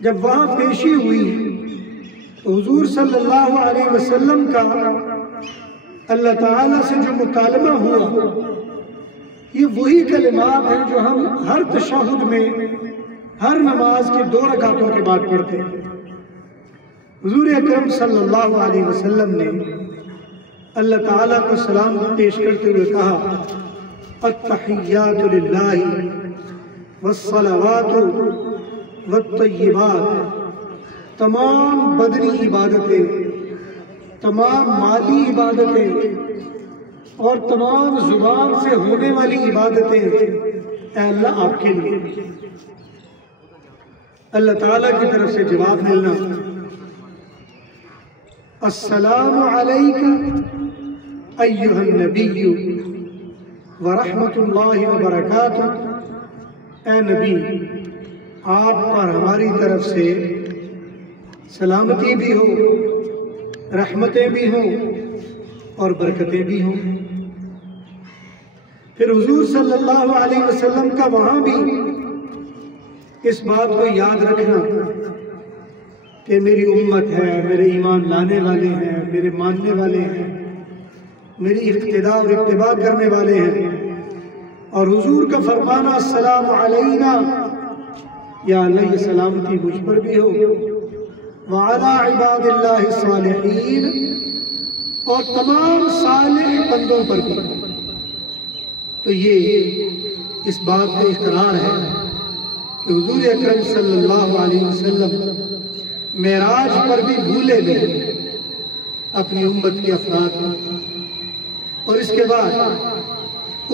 جب وہاں پیشی ہوئی تو حضور صلی اللہ علیہ وسلم کا اللہ تعالیٰ سے جو مکالمہ ہوا یہ وہی کلمات ہیں جو ہم ہر تشہد میں ہر نماز کے 2 رکعتوں کے بعد پڑھتے ہیں۔ حضور اکرم صلی اللہ علیہ وسلم نے اللہ تعالیٰ کو سلام پیش کرتے ہوئے کہا التحیات للہ والصلوات والطیبات، تمام بدنی عبادتیں، تمام مالی عبادتیں اور تمام زبان سے ہونے والی عبادتیں اے اللہ آپ کے لیے۔ اللہ تعالیٰ کی طرف سے جواب ملنا السلام علیک ایھا النبی ورحمۃ اللہ وبرکاتہ، اے نبی آپ پر ہماری طرف سے سلامتی بھی ہو، رحمتیں بھی ہوں اور برکتیں بھی ہوں۔ پھر حضور صلی اللہ علیہ وسلم کا وہاں بھی اس بات کو یاد رکھنا کہ میری امت ہے، میرے ایمان لانے والے ہیں، میرے ماننے والے ہیں، میری اقتداء اور اتباع کرنے والے ہیں، اور حضور کا فرمانا السلام علینا، یا اللہ یہ سلامتی مجھ پر بھی ہو، وعلی عباد اللہ الصالحین، اور تمام صالح بندوں پر بھی۔ تو یہ اس بات کا اقرار ہے کہ حضور اکرم صلی اللہ علیہ وسلم معراج پر بھی بھولے گئے اپنی امت کے افراد کو، اور اس کے بعد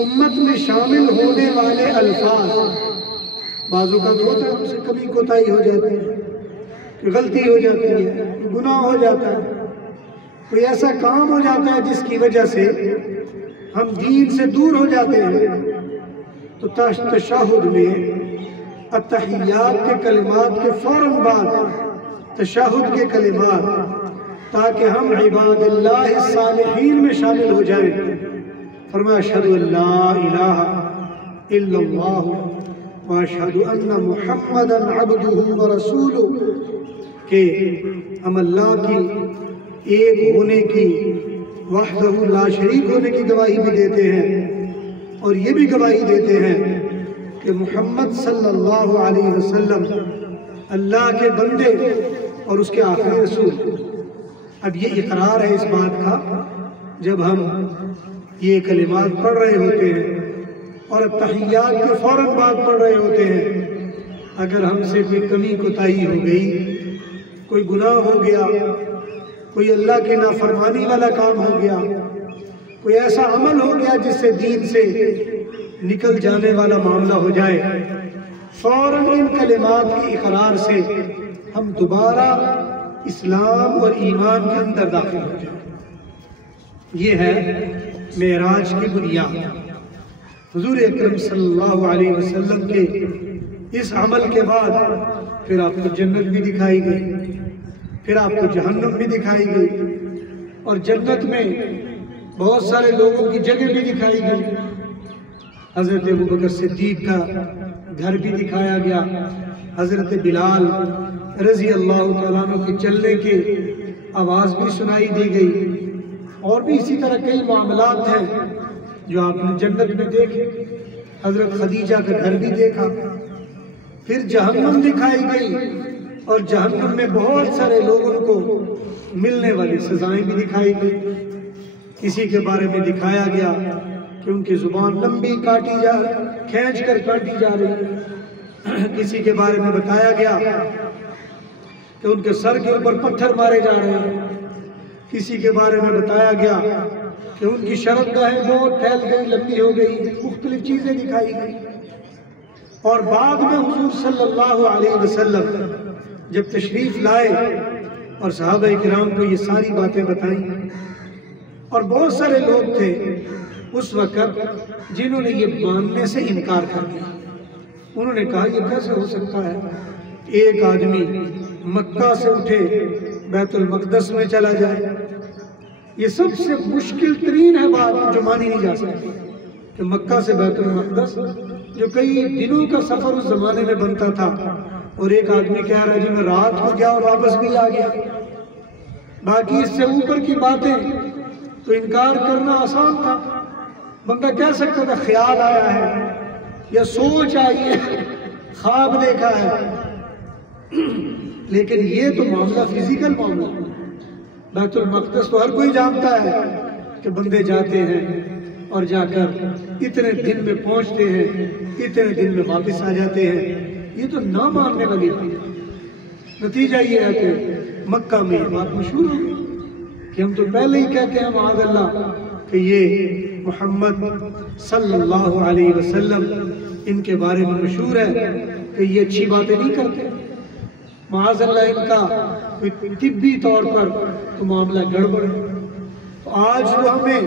امت میں شامل ہونے والے الفاظ بعضوں کا ہوتا ہے، ان سے کمی کوتاہی ہو جاتی ہے، کہ غلطی ہو جاتی ہے، گناہ ہو جاتا ہے، کوئی ایسا کام ہو جاتا ہے جس کی وجہ سے ہم دین سے دور ہو جاتے ہیں، تو تشہد میں التحیات کے کلمات کے فوراً بعد تشہد کے کلمات، تاکہ ہم عباد اللہ الصالحین میں شامل ہو جائیں، فرمایا اشہد ان لا الہ الا اللہ واشہد ان محمدا عبدہ ورسولہ، کہ ہم اللہ کی ایک ہونے کی، وحدہ لا شریک ہونے کی گواہی بھی دیتے ہیں، اور یہ بھی گواہی دیتے ہیں کہ محمد صلی اللہ علیہ وسلم اللہ کے بندے اور اس کے آخری رسول۔ اب یہ اقرار ہے اس بات کا جب ہم یہ کلمات پڑھ رہے ہوتے ہیں اور التحیات کے فوراً بعد پڑھ رہے ہوتے ہیں، اگر ہم سے کوئی کمی کوتاہی ہو گئی، کوئی گناہ ہو گیا، کوئی اللہ کی نافرمانی والا کام ہو گیا، کوئی ایسا عمل ہو گیا جس سے دین سے نکل جانے والا معاملہ ہو جائے، فوراً ان کلمات کی اقرار سے ہم دوبارہ اسلام اور ایمان کے اندر داخل ہو جائیں۔ یہ ہے معراج کی بنیاد۔ حضور اکرم صلی اللہ علیہ وسلم کے اس عمل کے بعد پھر آپ کو جنت بھی دکھائی گئی، پھر آپ کو جہنم بھی دکھائی گئی، اور جنت میں بہت سارے لوگوں کی جگہ بھی دکھائی گئی۔ حضرت ابوبکر صدیق کا گھر بھی دکھایا گیا، حضرت بلال رضی اللہ تعالیٰ عنہ کے چلنے کی آواز بھی سنائی دی گئی، اور بھی اسی طرح کئی معاملات ہیں جو آپ نے جنت میں دیکھے۔ حضرت خدیجہ کا گھر بھی دیکھا، پھر جہنم دکھائی گئی، اور جہنم میں بہت سارے لوگوں کو ملنے والی سزائیں بھی دکھائی گئی۔ کسی کے بارے میں دکھایا گیا کہ ان کی زبان لمبی کھینچ کر کاٹی جا رہی ہے، کسی کے بارے میں بتایا گیا کہ ان کے سر کے اوپر پتھر مارے جا رہے ہیں، کسی کے بارے میں بتایا گیا کہ ان کی شرمگاہیں بہت پھیل گئی، لمبی ہو گئی، مختلف چیزیں دکھائی گئی۔ اور بعد میں حضور صلی اللہ علیہ وسلم جب تشریف لائے اور صحابہ کرام کو یہ ساری باتیں بتائیں، اور بہت سارے لوگ تھے اس وقت جنہوں نے یہ ماننے سے انکار کر دیا۔ انہوں نے کہا یہ کیسے ہو سکتا ہے، ایک آدمی مکہ سے اٹھے بیت المقدس میں چلا جائے، یہ سب سے مشکل ترین ہے بات جو مانی نہیں جا سکتی، کہ مکہ سے بیت المقدس جو کئی دنوں کا سفر اس زمانے میں بنتا تھا، اور ایک آدمی کہہ رہا ہے جی میں رات کو گیا اور واپس بھی آ گیا. باقی اس سے اوپر کی باتیں تو انکار کرنا آسان تھا. بندہ کہہ سکتا تھا خیال آیا ہے یا سوچ آئی ہے، خواب دیکھا ہے. لیکن یہ تو معاملہ فزیکل معاملہ. بیت المقدس تو ہر کوئی جانتا ہے کہ بندے جاتے ہیں اور جا کر اتنے دن میں پہنچتے ہیں، اتنے دن میں واپس آ جاتے ہیں. یہ تو نہ ماننے والی بات ہے. نتیجہ یہ ہے کہ مکہ میں یہ بات مشہور ہو گئی کہ ہم تو پہلے ہی کہتے ہیں معاذ اللہ کہ یہ محمد صلی اللہ علیہ وسلم ان کے بارے میں مشہور ہے کہ یہ اچھی باتیں نہیں کرتے. معاذ اللہ ان کا طبی طور پر تو معاملہ گڑبڑ ہے. آج تو ہمیں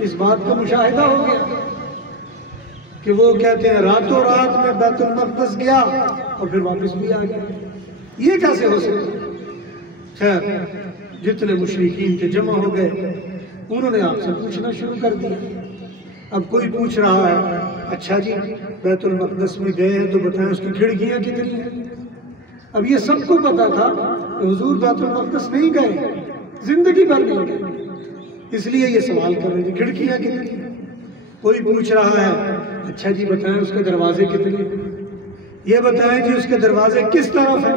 اس بات کا مشاہدہ ہو گیا کہ وہ کہتے ہیں راتوں رات میں بیت المقدس گیا اور پھر واپس بھی آ گیا. یہ کیسے ہو سکتا؟ خیر، جتنے مشرکین کے جمع ہو گئے انہوں نے آپ سے پوچھنا شروع کر دیا. اب کوئی پوچھ رہا ہے اچھا جی بیت المقدس میں گئے ہیں تو بتائیں اس کی کھڑکیاں کتنی ہیں؟ اب یہ سب کو پتا تھا کہ حضور بیت المقدس نہیں گئے، زندگی بھر نہیں گئے، اس لیے یہ سوال کر رہے ہیں کھڑکیاں کتنی ہیں. کوئی پوچھ رہا ہے اچھا جی بتائیں اس کے دروازے کتنے ہیں؟ یہ بتائیں جی اس کے دروازے کس طرف ہیں؟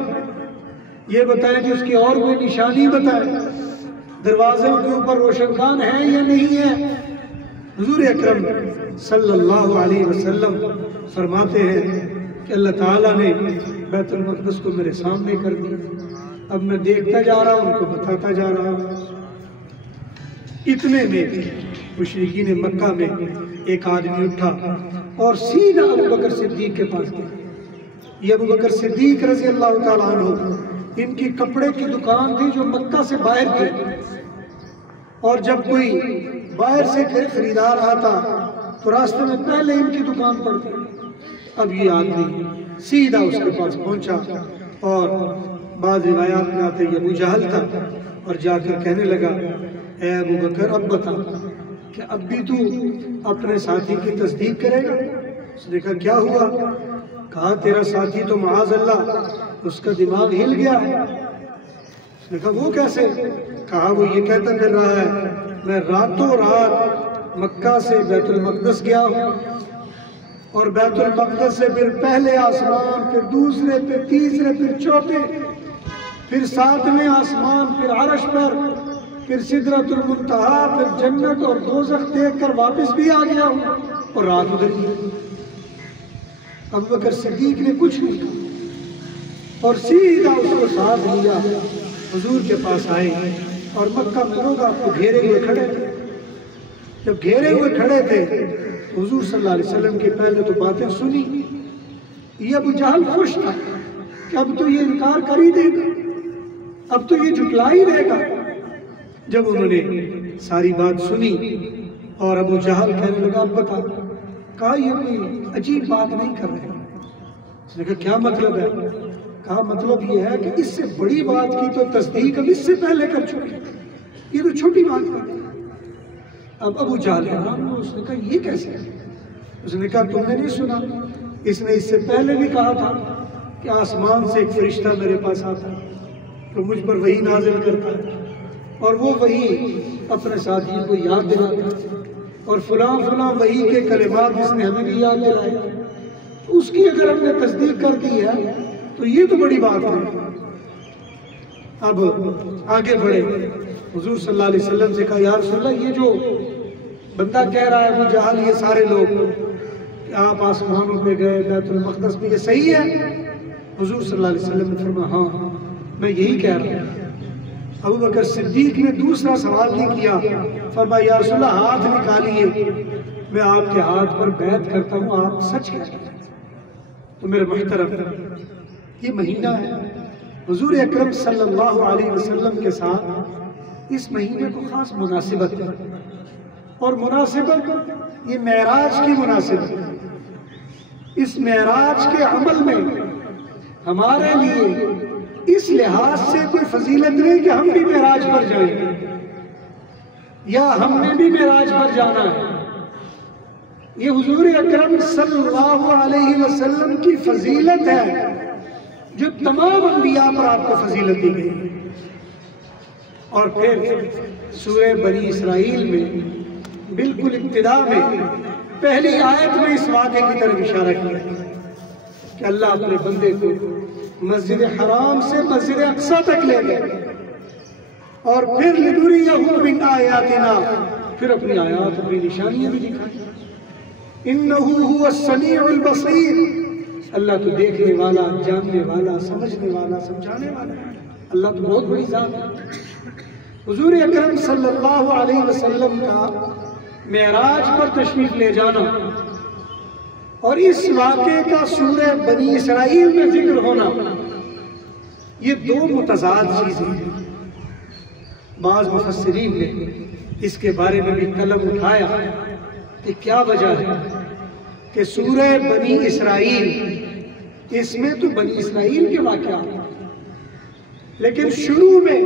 یہ بتائیں جی اس کی اور کوئی نشانی بتائیں، دروازوں کے اوپر روشن خان ہے یا نہیں ہے؟ حضور اکرم صلی اللہ علیہ وسلم فرماتے ہیں کہ اللہ تعالیٰ نے بیت المقدس کو میرے سامنے کر دیا. اب میں دیکھتا جا رہا ہوں، ان کو بتاتا جا رہا ہوں. اتنے میں مشرکین مکہ میں ایک آدمی اٹھا اور سیدھا ابو بکر صدیق کے پاس گیا. یہ ابو بکر صدیق رضی اللہ تعالیٰ عنہ، ان کی کپڑے کی دکان تھی جو مکہ سے باہر تھی، اور جب کوئی باہر سے خریدار آتا تو راستے میں پہلے ان کی دکان پڑتی. اب یہ آدمی سیدھا اس کے پاس پہنچا اور بعض روایات میں آتے یہ ابو جہل تھا، اور جا کر کہنے لگا اے ابو بکر اب بتا کہ اب بھی تو اپنے ساتھی کی تصدیق کرے گا؟ اس نے کہا کیا ہوا؟ کہا تیرا ساتھی تو معاذ اللہ اس کا دماغ ہل گیا ہے. اس نے کہا وہ کیسے؟ کہا وہ یہ کہتا پھر رہا ہے میں راتوں رات مکہ سے بیت المقدس گیا ہوں، اور بیت المقدس سے پھر پہلے آسمان، پھر دوسرے، پھر تیسرے، پھر چوتھے، پھر ساتویں آسمان، پھر عرش پر، پھر سدرۃ المنتہا، پھر جنت اور دوزخ دیکھ کر واپس بھی آ گیا ہوں اور رات ادھر ہی. ابو بکر صدیق نے کچھ نہیں کہا اور سیدھا اس کو ساتھ لیا، حضور کے پاس آئے اور مکہ میں لوگ آپ کو گھیرے ہوئے کھڑے تھے. جب گھیرے ہوئے کھڑے تھے حضور صلی اللہ علیہ وسلم کی پہلے تو باتیں سنی. یہ ابو جہل خوش تھا کہ اب تو یہ انکار کر ہی دے گا، اب تو یہ جھٹلا ہی دے گا. جب انہوں نے ساری بات سنی اور ابو جہل کہنے لگا اب بتا. کہا یہ کوئی عجیب بات نہیں کر رہے. اس نے کہا کیا مطلب ہے؟ کہا مطلب یہ ہے کہ اس سے بڑی بات کی تو تصدیق اب اس سے پہلے کر چکے، یہ تو چھوٹی بات ہے. اب ابو جہل حیران ہوا. اس نے کہا یہ کیسے ہے؟ اس نے کہا تم نے نہیں سنا؟ اس نے اس سے پہلے بھی کہا تھا کہ آسمان سے ایک فرشتہ میرے پاس آتا ہے تو مجھ پر وحی نازل کرتا ہے، اور وہ وحی اپنے ساتھی کو یاد دلاتا ہے، اور فلاں فلاں وحی کے کلمات جس نے ہمیں بھی یاد دلائے، اس کی اگر ہم نے تصدیق کر دی ہے تو یہ تو بڑی بات ہے. اب آگے بڑھے. حضور صلی اللہ علیہ وسلم سے کہا یا رسول اللہ یہ جو بندہ کہہ رہا ہے ابو جہل یہ سارے لوگ کہ آپ آسمانوں پہ گئے بیت المقدس میں، یہ صحیح ہے؟ حضور صلی اللہ علیہ وسلم نے فرمایا ہاں میں یہی کہہ رہا ہوں. ابو بکر صدیق نے دوسرا سوال نہیں کیا، فرمایا یا رسول اللہ ہاتھ نکالیے، میں آپ کے ہاتھ پر بیعت کرتا ہوں آپ سچ کہتے ہیں. تو میرے محترم یہ مہینہ ہے حضور اکرم صلی اللہ علیہ وسلم کے ساتھ اس مہینے کو خاص مناسبت ہے، اور مناسبت یہ معراج کی مناسبت ہے. اس معراج کے عمل میں ہمارے لیے اس لحاظ سے کوئی فضیلت نہیں کہ ہم بھی معراج پر جائیں یا ہم نے بھی معراج پر جانا ہے. یہ حضور اکرم صلی اللہ علیہ وسلم کی فضیلت ہے جو تمام انبیاء پر آپ کو فضیلت دی گئی. اور پھر سورہ بنی اسرائیل میں بالکل ابتدا میں پہلی آیت میں اس واقعے کی طرف اشارہ کیا کہ اللہ اپنے بندے کو مسجد حرام سے مسجد اقصی تک لے گئے اور پھر لِنُرِيَهُ مِنْ آیَاتِنَا، پھر اپنی آیات اپنی نشانیاں بھی دکھائیں. إِنَّهُ هُوَ السَّمِيعُ الْبَصِيرُ، اللہ تو دیکھنے والا، جاننے والا، سمجھنے والا، سمجھانے والا. اللہ تو بہت بڑی ذات ہے. حضور اکرم صلی اللہ علیہ وسلم کا معراج پر تشریف لے جانا اور اس واقعے کا سورہ بنی اسرائیل میں ذکر ہونا، یہ دو متضاد چیزیں ہیں. بعض مفسرین نے اس کے بارے میں بھی قلم اٹھایا کہ کیا وجہ ہے کہ سورہ بنی اسرائیل، اس میں تو بنی اسرائیل کے واقعات، لیکن شروع میں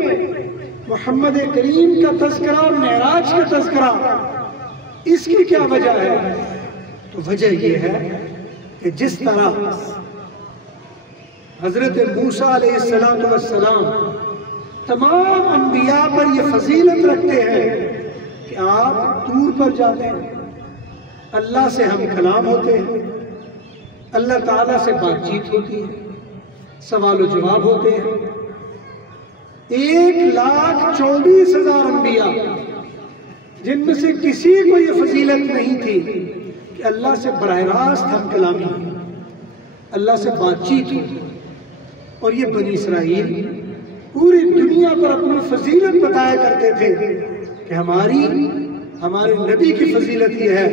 محمد کریم کا تذکرہ اور معراج کا تذکرہ، اس کی کیا وجہ ہے؟ تو وجہ یہ ہے کہ جس طرح حضرت موسیٰ علیہ السلام تمام انبیاء پر یہ فضیلت رکھتے ہیں کہ آپ طور پر جاتے ہیں، اللہ سے ہم کلام ہوتے ہیں، اللہ تعالیٰ سے بات چیت ہوتی ہے، سوال و جواب ہوتے ہیں. 1,24,000 انبیاء جن میں سے کسی کو یہ فضیلت نہیں تھی کہ اللہ سے براہ راست ہم کلامی ہو، اللہ سے بات چیت ہو. اور یہ بنی اسرائیل پوری دنیا پر اپنی فضیلت بتایا کرتے تھے کہ ہمارے نبی کی فضیلت یہ ہے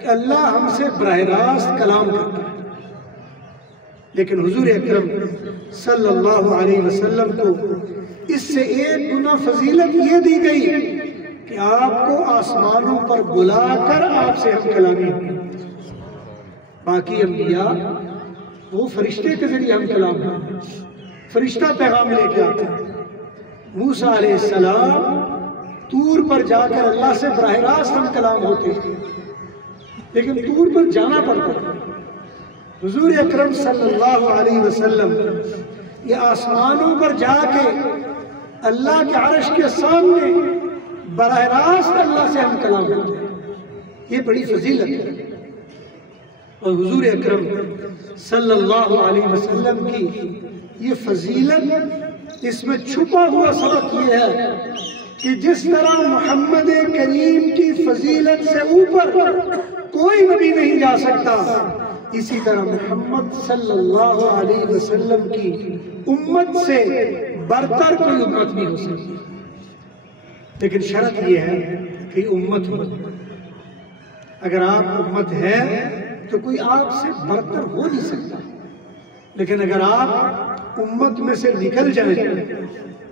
کہ اللہ ہم سے براہ راست کلام کرتا ہے. لیکن حضور اکرم صلی اللہ علیہ وسلم کو اس سے ایک گنا فضیلت یہ دی گئی کہ آپ کو آسمانوں پر بلا کر آپ سے ہم کلامی ہوں. باقی انبیاء وہ فرشتے کے ذریعے ہم کلام ہیں، فرشتہ پیغام لے کے آتے ہیں. موسیٰ علیہ السلام طور پر جا کر اللہ سے براہ راست ہم کلام ہوتے ہیں، لیکن طور پر جانا پڑتا ہے. حضور اکرم صلی اللہ علیہ وسلم یہ آسمانوں پر جا کے اللہ کے عرش کے سامنے براہ راست اللہ سے ہم کلام ہوتے ہیں. یہ بڑی فضیلت ہے. اور حضور اکرم صلی اللہ علیہ وسلم کی یہ فضیلت، اس میں چھپا ہوا سبق یہ ہے کہ جس طرح محمد کریم کی فضیلت سے اوپر کوئی نبی نہیں جا سکتا، اسی طرح محمد صلی اللہ علیہ وسلم کی امت سے برتر کوئی امت نہیں ہو سکتی. لیکن شرط یہ ہے کہ امت ہو. اگر آپ امت ہے تو کوئی آپ سے برتر ہو نہیں سکتا. لیکن اگر آپ امت میں سے نکل جائیں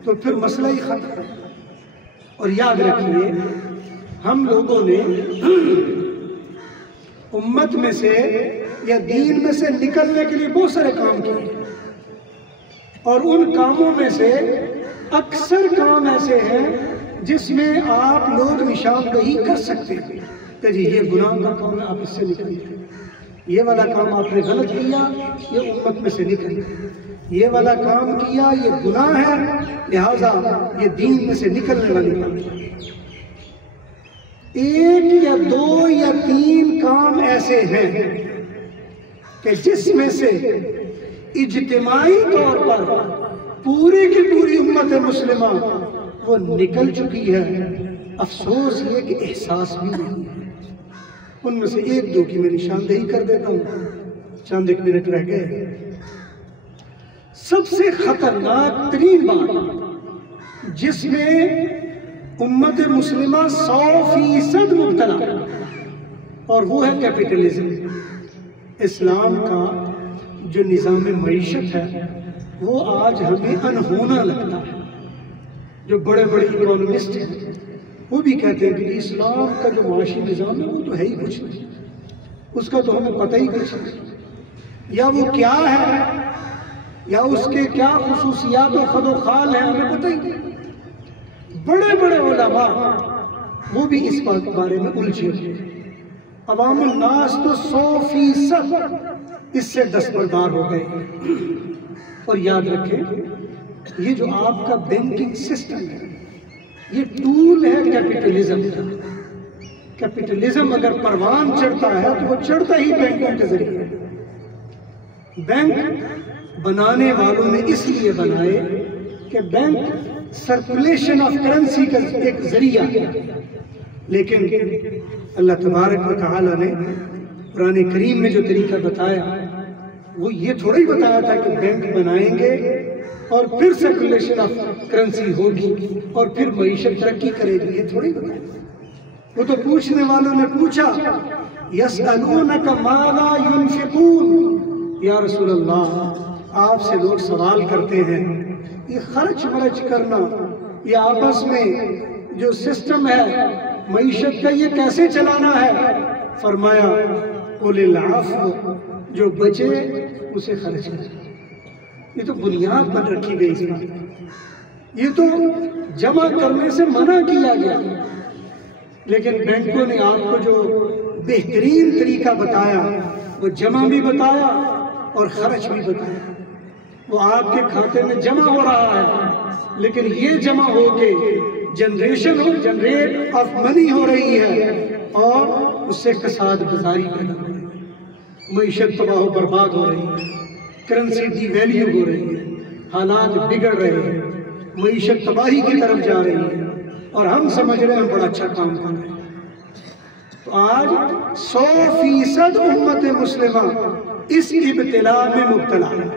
تو پھر مسئلہ ہی ختم ہے. اور یاد رکھیے، ہم لوگوں نے امت میں سے یا دین میں سے نکلنے کے لیے بہت سارے کام کیے، اور ان کاموں میں سے اکثر کام ایسے ہیں جس میں آپ لوگ نشاندہی کر سکتے ہیں کہ جی یہ گناہ کا کام ہے، آپ اس سے نکلیے. یہ والا کام آپ نے غلط کیا، یہ امت میں سے نکلیے. یہ والا کام کیا، یہ گناہ ہے، لہذا یہ دین میں سے نکلنے والی کام ہے. ایک یا دو یا تین کام ایسے ہیں کہ جس میں سے اجتماعی طور پر پوری کی پوری امت مسلمہ وہ نکل چکی ہے. افسوس یہ کہ احساس بھی نہیں ہے. ان میں سے ایک دو کی میں نشاندہی کر دیتا ہوں، چند ایک منٹ رہ گئے. سب سے خطرناک ترین بات جس میں امت مسلمہ 100% مبتلا، اور وہ ہے کیپٹلزم. اسلام کا جو نظام معیشت ہے وہ آج ہمیں انہونا لگتا ہے. جو بڑے بڑے اکانومسٹ ہیں وہ بھی کہتے ہیں کہ اسلام کا جو معاشی نظام ہے وہ تو ہے ہی کچھ نہیں، اس کا تو ہمیں پتہ ہی کچھ نہیں، یا وہ کیا ہے یا اس کے کیا خصوصیات و خد و خال ہیں ہمیں پتہ ہی نہیں. بڑے بڑے علماء وہ بھی اس بارے میں الجھے. عوام الناس تو 100% اس سے دستبردار ہو گئے. اور یاد رکھیں یہ جو آپ کا بینکنگ سسٹم ہے یہ ٹول ہے کیپٹلزم کا. کیپٹلزم اگر پروان چڑھتا ہے تو وہ چڑھتا ہی بینکوں کے ذریعے. بینک بنانے والوں نے اس لیے بنائے کہ بینک سرکولیشن آف کرنسی کا ایک ذریعہ ہے. لیکن اللہ تبارک و تعالیٰ نے قرآن کریم میں جو طریقہ بتایا وہ یہ تھوڑا ہی بتایا تھا کہ بینک بنائیں گے اور پھر سرکولیشن آف کرنسی ہوگی اور پھر معیشت ترقی کرے گی. یہ تھوڑی بتایا. وہ تو پوچھنے والوں نے پوچھا یسألونک ماذا ينفقون، یا رسول اللہ آپ سے لوگ سوال کرتے ہیں یہ خرچ ورچ کرنا، یہ آپس میں جو سسٹم ہے معیشت کا یہ کیسے چلانا ہے. فرمایا قل العفو، جو بچے اسے خرچ کرے. یہ تو بنیاد بن رکھی گئی اس بات. یہ تو جمع کرنے سے منع کیا گیا، لیکن بینکوں نے آپ کو جو بہترین طریقہ بتایا وہ جمع بھی بتایا اور خرچ بھی بتایا. وہ آپ کے کھاتے میں جمع ہو رہا ہے لیکن یہ جمع ہو کے جنریٹ آف منی ہو رہی ہے اور اس سے کساد گزاری پیدا ہو رہی ہے. معیشت تباہ و برباد ہو رہی ہے، کرنسی ڈی ویلیو ہو رہی ہے، حالات بگڑ رہے ہیں، معیشت تباہی کی طرف جا رہی ہے اور ہم سمجھ رہے ہیں بڑا اچھا کام کر رہے ہیں. تو آج 100% امت مسلمہ اس ابتلا میں مبتلا ہے.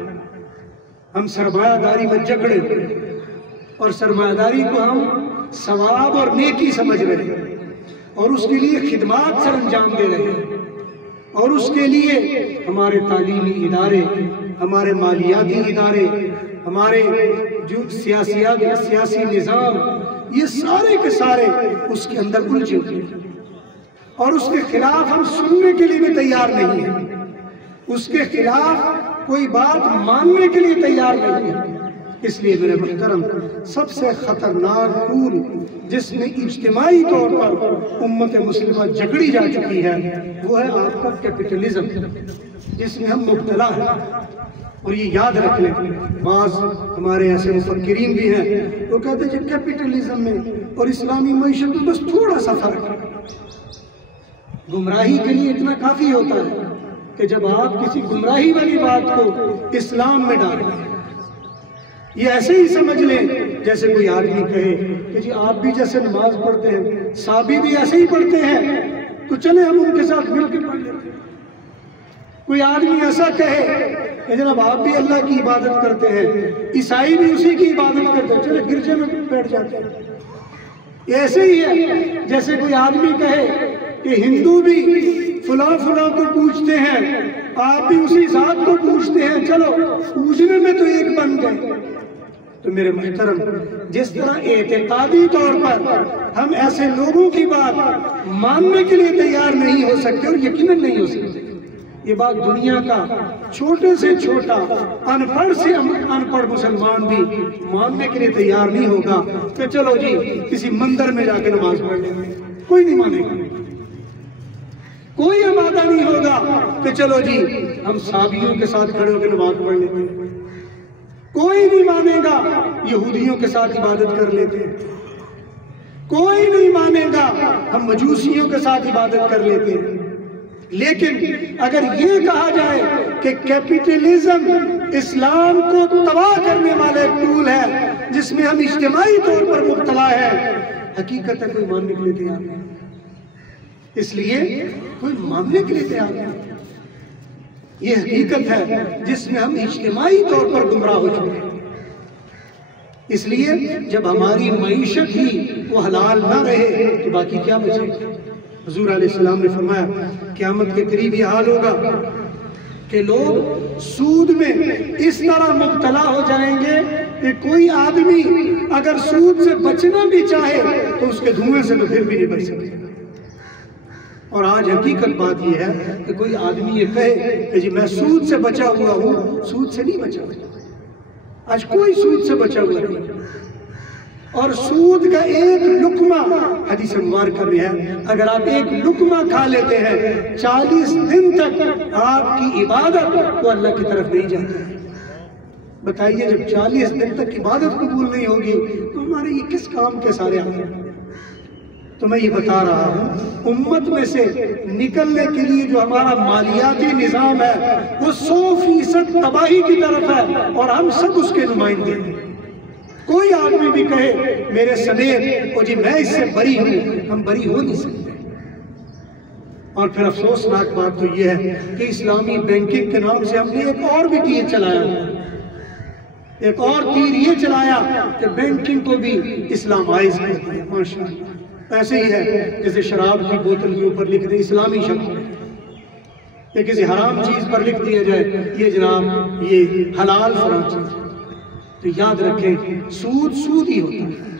ہم سرمایہ داری میں جکڑے اور سرمایہ داری کو ہم ثواب اور نیکی سمجھ رہے ہیں اور اس کے لیے خدمات سر انجام دے رہے ہیں اور اس کے لیے ہمارے تعلیمی ادارے، ہمارے مالیاتی ادارے، ہمارے جو سیاسی نظام، یہ سارے کے سارے اس کے اندر الجھے ہوئے ہیں اور اس کے خلاف ہم سننے کے لیے بھی تیار نہیں ہیں. اس کے خلاف کوئی بات ماننے کے لیے تیار نہیں ہے. اس لیے میرے محترم سب سے خطرناک ٹول جس میں اجتماعی طور پر امت مسلمہ جکڑی جا چکی ہے وہ ہے آپ کا کیپٹلزم، جس میں ہم مبتلا ہیں. اور یہ یاد رکھ لیں، بعض ہمارے ایسے مفکرین بھی ہیں وہ کہتے ہیں کہ کیپٹلزم میں اور اسلامی معیشت میں بس تھوڑا سا فرق ہے. گمراہی کے لیے اتنا کافی ہوتا ہے کہ جب آپ کسی گمراہی والی بات کو اسلام میں ڈالیں، یہ ایسے ہی سمجھ لیں جیسے کوئی آدمی کہے کہ جی آپ بھی جیسے نماز پڑھتے ہیں صحابی بھی ایسے ہی پڑھتے ہیں تو چلے ہم ان کے ساتھ مل کے پڑھ لیتے ہیں. کوئی آدمی ایسا کہے کہ جناب آپ بھی اللہ کی عبادت کرتے ہیں، عیسائی بھی اسی کی عبادت کرتے ہیں، چلے گرجے میں بیٹھ جاتے ہیں. یہ ایسے ہی ہے جیسے کوئی آدمی کہے کہ ہندو بھی فلاں فلاں کو پوچھتے ہیں، آپ بھی اسی ذات کو پوچھتے ہیں، چلو پوچھنے میں تو ایک بن گئے. تو میرے محترم جس طرح اعتقادی طور پر ہم ایسے لوگوں کی بات ماننے کے لیے تیار نہیں ہو سکتے اور یقیناً نہیں ہو سکتے، یہ بات دنیا کا چھوٹے سے چھوٹا ان پڑھ سے ان پڑھ مسلمان بھی ماننے کے لیے تیار نہیں ہوگا کہ چلو جی کسی مندر میں جا کے نماز پڑھ لیں گے. کوئی نہیں مانے گا. کوئی آمادہ نہیں ہوگا کہ چلو جی ہم صحابیوں کے ساتھ کھڑے ہو کے نماز پڑھ لیتے ہیں. کوئی نہیں مانے گا یہودیوں کے ساتھ عبادت کر لیتے ہیں. کوئی نہیں مانے گا ہم مجوسیوں کے ساتھ عبادت کر لیتے ہیں. لیکن اگر یہ کہا جائے کہ کیپٹلزم اسلام کو تباہ کرنے والا ایک ٹول ہے جس میں ہم اجتماعی طور پر مبتلا ہے، حقیقت ہے کوئی ماننے کے لیے تیار نہیں. اس لیے کوئی ماننے کے لیے تیار نہیں. یہ حقیقت ہے جس میں ہم اجتماعی طور پر گمراہ ہو چکے ہیں. اس لیے جب ہماری معیشت ہی وہ حلال نہ رہے تو باقی کیا بچے. حضور علیہ السلام نے فرمایا قیامت کے قریب یہ حال ہوگا کہ لوگ سود میں اس طرح مبتلا ہو جائیں گے کہ کوئی آدمی اگر سود سے بچنا بھی چاہے تو اس کے دھوئیں سے تو پھر بھی نہیں بچ سکے. اور آج حقیقت بات یہ ہے کہ کوئی آدمی یہ کہے کہ جی میں سود سے بچا ہوا ہوں، سود سے نہیں بچا ہوا. آج کوئی سود سے بچا ہوا نہیں. اور سود کا ایک لقمہ حدیث مبارکہ میں ہے، اگر آپ ایک لقمہ کھا لیتے ہیں 40 دن تک آپ کی عبادت تو اللہ کی طرف نہیں جاتی ہے. بتائیے جب 40 دن تک عبادت قبول نہیں ہوگی تو ہمارے یہ کس کام کے سارے آتے ہیں؟ تو میں یہ بتا رہا ہوں، امت میں سے نکلنے کے لیے جو ہمارا مالیاتی نظام ہے وہ 100% تباہی کی طرف ہے، اور ہم سب اس کے نمائندے ہیں۔ کوئی آدمی بھی کہے میرے سمیت جی میں اس سے بری ہوں، ہم بری ہو نہیں سکتے۔ اور پھر افسوسناک بات تو یہ ہے کہ اسلامی بینکنگ کے نام سے ہم نے ایک اور بھی تیر چلایا، ایک اور تیر یہ چلایا کہ بینکنگ کو بھی اسلامائز کر دیا۔ ماشاءاللہ ایسے ہی ہے جیسے شراب کی بوتل کے اوپر لکھ دے اسلامی شراب، یا کسی حرام چیز پر لکھ دیا جائے یہ جناب یہ حلال فلاں چیز۔ تو یاد رکھیں سود سود ہی ہوتا ہے،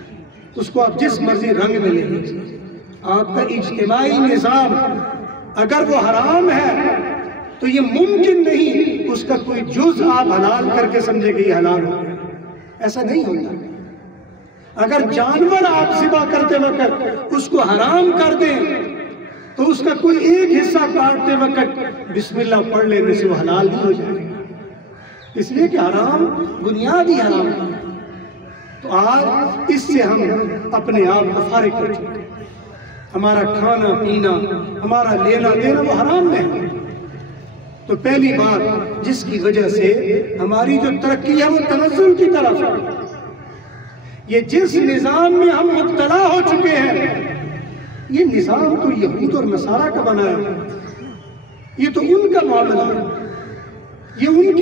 اس کو آپ جس مرضی رنگ میں لے لیجیے۔ آپ کا اجتماعی نظام اگر وہ حرام ہے تو یہ ممکن نہیں اس کا کوئی جز آپ حلال کر کے سمجھے کہ یہ حلال ہو گیا، ایسا نہیں ہوتا۔ اگر جانور آپ ذبح کرتے وقت اس کو حرام کر دیں تو اس کا کوئی ایک حصہ کاٹتے وقت بسم اللہ پڑھ لینے سے وہ حلال نہیں ہو جائے گا، اس لیے کہ حرام بنیادی حرام ہے۔ تو آج اس سے ہم اپنے آپ کو فارغ کر چکے، ہمارا کھانا پینا ہمارا لینا دینا وہ حرام میں ہے۔ تو پہلی بات جس کی وجہ سے ہماری جو ترقی ہے وہ تنزل کی طرف ہے۔ یہ جس نظام میں ہم مبتلا ہو چکے ہیں یہ نظام تو یہود اور نصارہ کا بنایا ہے، یہ تو ان کا معاملہ ہے، یہ ان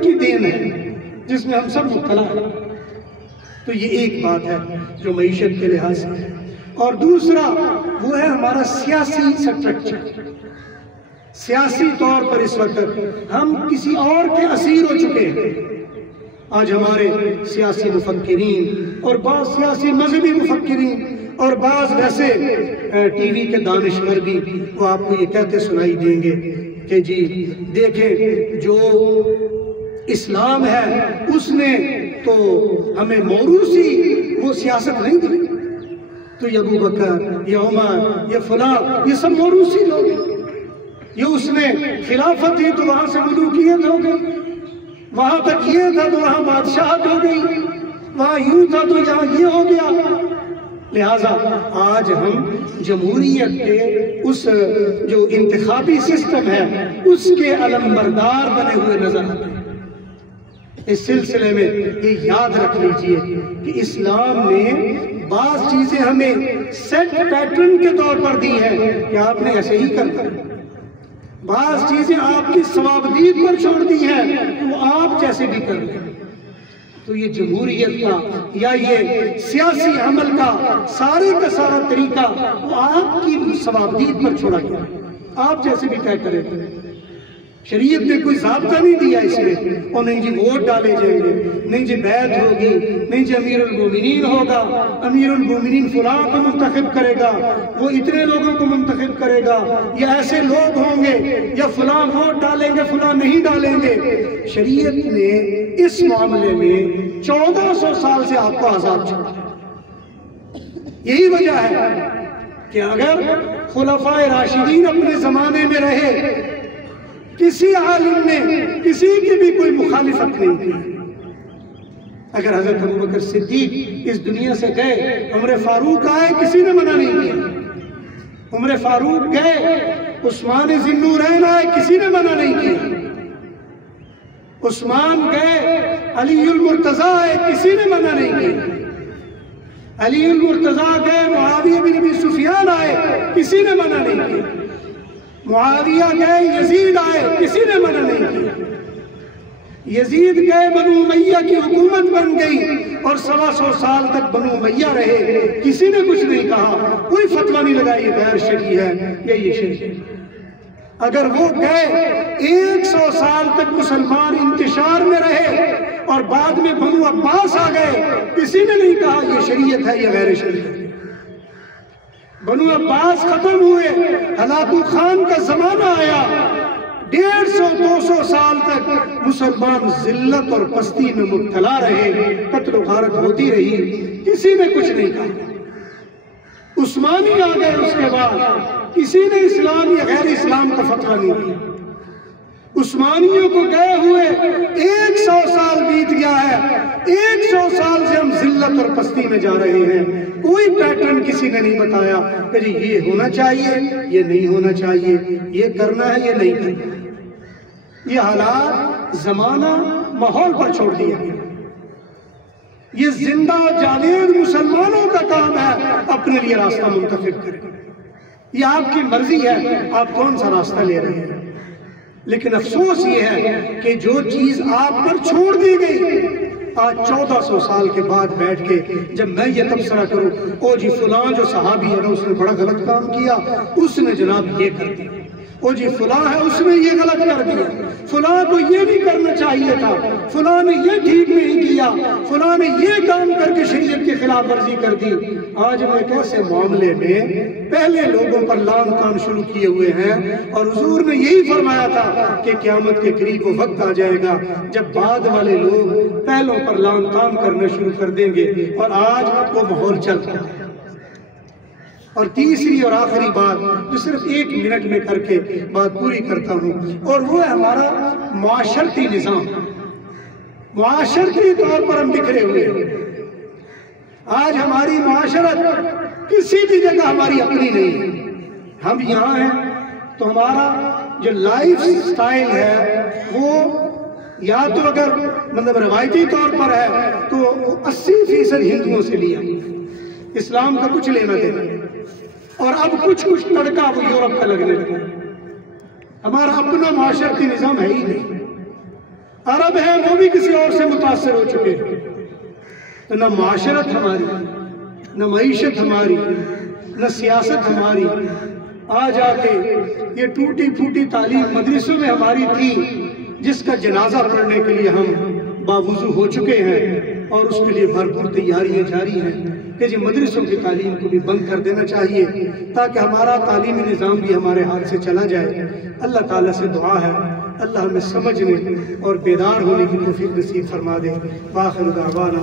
کی دین ہے جس میں ہم سب مبتلا ہیں۔ تو یہ ایک بات ہے جو معیشت کے لحاظ سے ہے، اور دوسرا وہ ہے ہمارا سیاسی سٹرکچر۔ سیاسی طور پر اس وقت ہم کسی اور کے اسیر ہو چکے ہیں۔ آج ہمارے سیاسی مفکرین اور بعض سیاسی مذہبی مفکرین اور بعض ویسے ٹی وی کے دانشور بھی وہ آپ کو یہ کہتے سنائی دیں گے کہ جی دیکھیں جو اسلام ہے اس نے تو ہمیں موروثی وہ سیاست نہیں دی، تو یہ ابو بکر یہ عمر یہ فلاں یہ سب موروثی لوگ ہیں، یہ اس نے خلافت دی تو وہاں سے ملوکیت ہو گئی، وہاں تک یہ تھا تو وہاں بادشاہت ہو گئی، وہاں یوں تھا تو یہاں یہ ہو گیا۔ لہٰذا آج ہم جمہوریت کے اس جو انتخابی سسٹم ہے اس کے علمبردار بنے ہوئے نظر آتے ہیں۔ اس سلسلے میں یہ یاد رکھ لیجئے کہ اسلام نے بعض چیزیں ہمیں سیٹ پیٹرن کے طور پر دی ہے کہ آپ نے ایسے ہی کرنا ہے، بعض چیزیں آپ کی ثوابدید پر چھوڑ دی ہیں وہ آپ جیسے بھی کر لیں۔ تو یہ جمہوریت کا یا یہ سیاسی عمل کا سارے کا سارا طریقہ وہ آپ کی ثوابدید پر چھوڑا گیا، آپ جیسے بھی طے کریں۔ شریعت نے کوئی ضابطہ نہیں دیا اس میں، اور نہیں جی ووٹ ڈالے جائیں گے، نہیں جی بیعت ہوگی، نہیں جی امیر المومنین ہوگا، امیر المومنین فلاں کو منتخب کرے گا، وہ اتنے لوگوں کو منتخب کرے گا، یا ایسے لوگ ہوں گے، یا فلاں ووٹ ڈالیں گے فلاں نہیں ڈالیں گے۔ شریعت نے اس معاملے میں 1400 سال سے آپ کو آزاد چھوڑا۔ یہی وجہ ہے کہ اگر خلفائے راشدین اپنے زمانے میں رہے کسی عالم نے کسی کی بھی کوئی مخالفت نہیں کی، اگر حضرت ابوبکر صدیق اس دنیا سے گئے، عمر فاروق آئے، کسی نے منع نہیں کیا، عمر فاروق گئے، عثمان ذی النورین آئے، کسی نے منع نہیں کیا، عثمان گئے، علی المرتضیٰ آئے، کسی نے منع نہیں کیا، علی المرتضیٰ گئے، معاویہ بن ابی سفیان آئے، کسی نے منع نہیں کیا، معاویہ گئے، یزید آئے، کسی نے منع نہیں کیا، یزید گئے، بنو امیہ کی حکومت بن گئی اور 125 سال تک بنو امیہ رہے، کسی نے کچھ نہیں کہا، کوئی فتویٰ نہیں لگا یہ غیر شرعی ہے یا یہ شرعی ہے۔ اگر وہ گئے 100 سال تک مسلمان انتشار میں رہے اور بعد میں بنو عباس آ گئے، کسی نے نہیں کہا یہ شریعت ہے یا غیر شریعت۔ بنو عباس ختم ہوئے، ہلاکو خان کا زمانہ آیا، 150-200 سال تک مسلمان ذلت اور پستی میں مبتلا رہے، قتل و غارت ہوتی رہی، کسی نے کچھ نہیں کہا۔ عثمانی آ گئے، اس کے بعد کسی نے اسلام یا غیر اسلام کا فتویٰ نہیں دیا۔ عثمانیوں کو گئے ہوئے 100 سال بیت گیا ہے، 100 سال سے ہم ذلت اور پستی میں جا رہے ہیں۔ کوئی پیٹرن کسی نے نہیں بتایا کہ جی یہ ہونا چاہیے، یہ نہیں ہونا چاہیے، یہ کرنا ہے، یہ نہیں کرنا۔ یہ حالات زمانہ ماحول پر چھوڑ دیا گیا۔ یہ زندہ جاوید مسلمانوں کا کام ہے اپنے لیے راستہ منتخب کریں۔ یہ آپ کی مرضی ہے آپ کون سا راستہ لے رہے ہیں۔ لیکن افسوس یہ ہے کہ جو چیز آپ پر چھوڑ دی گئی، آج 1400 سال کے بعد بیٹھ کے جب میں یہ تبصرہ کروں، او جی فلاں جو صحابی ہے نا اس نے بڑا غلط کام کیا، اس نے جناب یہ کر دیا، او جی فلاں ہے اس نے یہ غلط کر دیا، فلاں کو یہ نہیں کرنا چاہیے تھا، فلاں نے یہ ٹھیک نہیں کیا، فلاں نے یہ کام کر کے شریعت کی خلاف ورزی کر دی۔ آج ہم ایک ایسے معاملے میں پہلے لوگوں پر لان تان شروع کیے ہوئے ہیں، اور حضور نے یہی فرمایا تھا کہ قیامت کے قریب وہ وقت آ جائے گا جب بعد والے لوگ پہلوں پر لان تان کرنا شروع کر دیں گے، اور آج وہ ماحول چل رہا ہے۔ اور تیسری اور آخری بات جو صرف 1 منٹ میں کر کے بات پوری کرتا ہوں، اور وہ ہے ہمارا معاشرتی نظام۔ معاشرتی طور پر ہم بکھرے ہوئے ہیں۔ آج ہماری معاشرت کسی بھی جگہ ہماری اپنی نہیں ہے۔ ہم یہاں ہیں تو ہمارا جو لائف سٹائل ہے وہ یا تو اگر مطلب روایتی طور پر ہے تو 80% ہندوؤں سے لیا، اسلام کا کچھ لینا دینا، اور اب کچھ تڑکا وہ یورپ کا لگنے لگا۔ ہمارا اپنا معاشرتی نظام ہے ہی نہیں۔ عرب ہے وہ بھی کسی اور سے متاثر ہو چکے ہیں۔ تو نہ معاشرت ہماری، نہ معیشت ہماری، نہ سیاست ہماری۔ آج آ کے یہ ٹوٹی پھوٹی تعلیم مدرسوں میں ہماری تھی، جس کا جنازہ پڑھنے کے لیے ہم باوضو ہو چکے ہیں، اور اس کے لیے بھرپور تیاریاں جاری ہیں کہ جی مدرسوں کی تعلیم کو بھی بند کر دینا چاہیے تاکہ ہمارا تعلیمی نظام بھی ہمارے ہاتھ سے چلا جائے۔ اللہ تعالیٰ سے دعا ہے اللہ ہمیں سمجھنے اور بیدار ہونے کی توفیق نصیب فرما دے۔ وآخر دعوانا